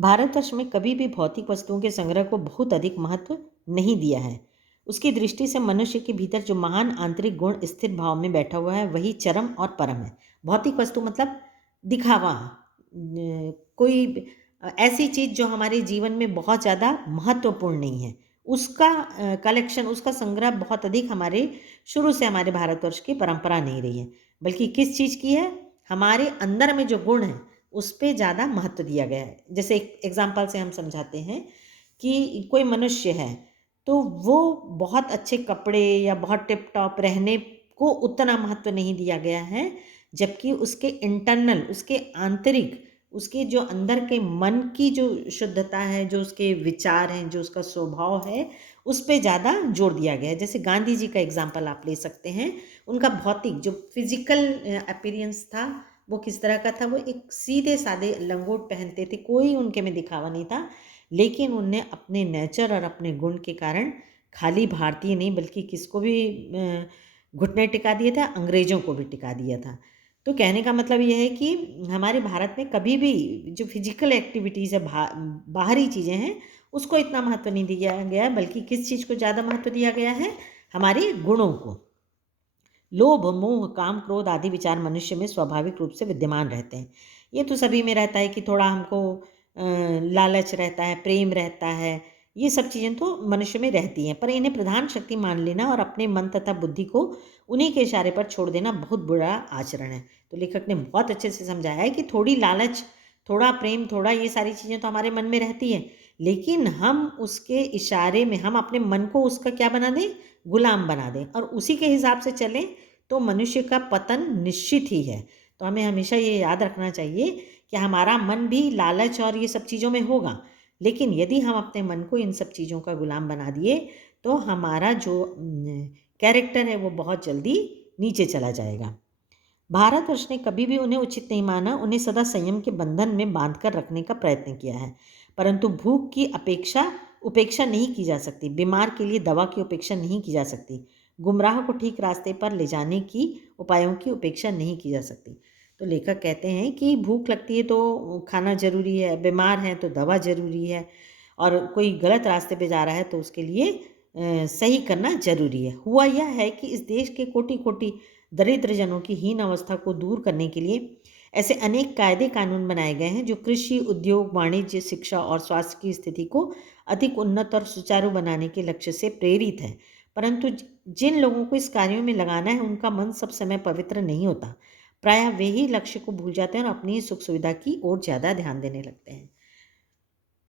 भारतवर्ष में कभी भी भौतिक वस्तुओं के संग्रह को बहुत अधिक महत्व नहीं दिया है। उसकी दृष्टि से मनुष्य के भीतर जो महान आंतरिक गुण स्थिर भाव में बैठा हुआ है वही चरम और परम है। भौतिक वस्तु मतलब दिखावा, कोई ऐसी चीज़ जो हमारे जीवन में बहुत ज़्यादा महत्वपूर्ण नहीं है, उसका कलेक्शन, उसका संग्रह बहुत अधिक हमारे शुरू से हमारे भारतवर्ष की परंपरा नहीं रही है। बल्कि किस चीज़ की है, हमारे अंदर में जो गुण है उस पे ज़्यादा महत्व दिया गया है। जैसे एक एग्जाम्पल से हम समझाते हैं कि कोई मनुष्य है तो वो बहुत अच्छे कपड़े या बहुत टिप टॉप रहने को उतना महत्व नहीं दिया गया है, जबकि उसके इंटरनल, उसके आंतरिक, उसके जो अंदर के मन की जो शुद्धता है, जो उसके विचार हैं, जो उसका स्वभाव है, उस पे ज़्यादा जोर दिया गया है। जैसे गांधी जी का एग्जाम्पल आप ले सकते हैं। उनका भौतिक जो फिजिकल अपीयरेंस था वो किस तरह का था। वो एक सीधे सादे लंगोट पहनते थे, कोई उनके में दिखावा नहीं था, लेकिन उनने अपने नेचर और अपने गुण के कारण खाली भारतीय नहीं बल्कि किसको भी घुटने टिका दिया था, अंग्रेज़ों को भी टिका दिया था। तो कहने का मतलब ये है कि हमारे भारत में कभी भी जो फिजिकल एक्टिविटीज़ है, बाहरी चीज़ें हैं, उसको इतना महत्व नहीं दिया गया है, बल्कि किस चीज़ को ज़्यादा महत्व दिया गया है, हमारे गुणों को। लोभ, मोह, काम, क्रोध आदि विचार मनुष्य में स्वाभाविक रूप से विद्यमान रहते हैं। ये तो सभी में रहता है कि थोड़ा हमको लालच रहता है, प्रेम रहता है, ये सब चीज़ें तो मनुष्य में रहती हैं, पर इन्हें प्रधान शक्ति मान लेना और अपने मन तथा बुद्धि को उन्हीं के इशारे पर छोड़ देना बहुत बुरा आचरण है। तो लेखक ने बहुत अच्छे से समझाया है कि थोड़ी लालच, थोड़ा प्रेम, थोड़ा ये सारी चीज़ें तो हमारे मन में रहती हैं, लेकिन हम उसके इशारे में, हम अपने मन को उसका क्या बना दें, गुलाम बना दें और उसी के हिसाब से चलें, तो मनुष्य का पतन निश्चित ही है। तो हमें हमेशा ये याद रखना चाहिए कि हमारा मन भी लालच और ये सब चीज़ों में होगा, लेकिन यदि हम अपने मन को इन सब चीज़ों का गुलाम बना दिए तो हमारा जो कैरेक्टर है वो बहुत जल्दी नीचे चला जाएगा। भारतवर्ष ने कभी भी उन्हें उचित नहीं माना, उन्हें सदा संयम के बंधन में बांध कर रखने का प्रयत्न किया है। परंतु भूख की उपेक्षा नहीं की जा सकती, बीमार के लिए दवा की उपेक्षा नहीं की जा सकती, गुमराह को ठीक रास्ते पर ले जाने की उपायों की उपेक्षा नहीं की जा सकती। तो लेखक कहते हैं कि भूख लगती है तो खाना जरूरी है, बीमार है तो दवा जरूरी है, और कोई गलत रास्ते पे जा रहा है तो उसके लिए सही करना जरूरी है। हुआ यह है कि इस देश के कोटि कोटि दरिद्र जनों की हीन अवस्था को दूर करने के लिए ऐसे अनेक कायदे कानून बनाए गए हैं जो कृषि, उद्योग, वाणिज्य, शिक्षा और स्वास्थ्य की स्थिति को अधिक उन्नत और सुचारू बनाने के लक्ष्य से प्रेरित है। परंतु जिन लोगों को इस कार्यों में लगाना है उनका मन सब समय पवित्र नहीं होता। प्रायः वे ही लक्ष्य को भूल जाते हैं और अपनी सुख सुविधा की ओर ज़्यादा ध्यान देने लगते हैं।